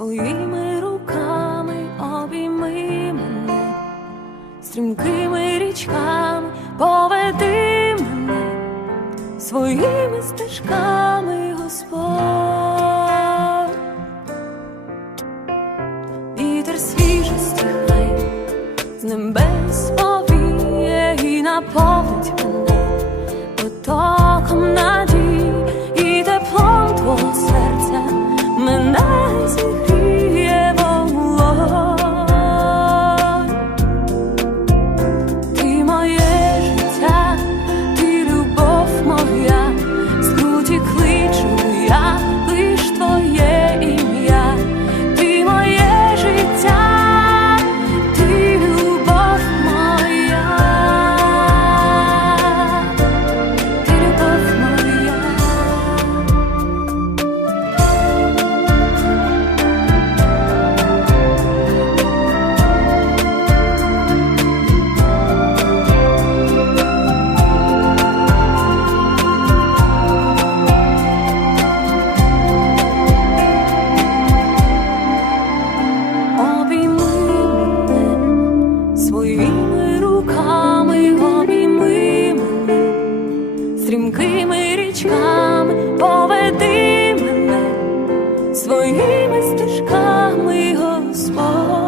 своїми руками обійми мене, стрімкими річками поведи мене, своїми стежками, Господь. стежками Господь.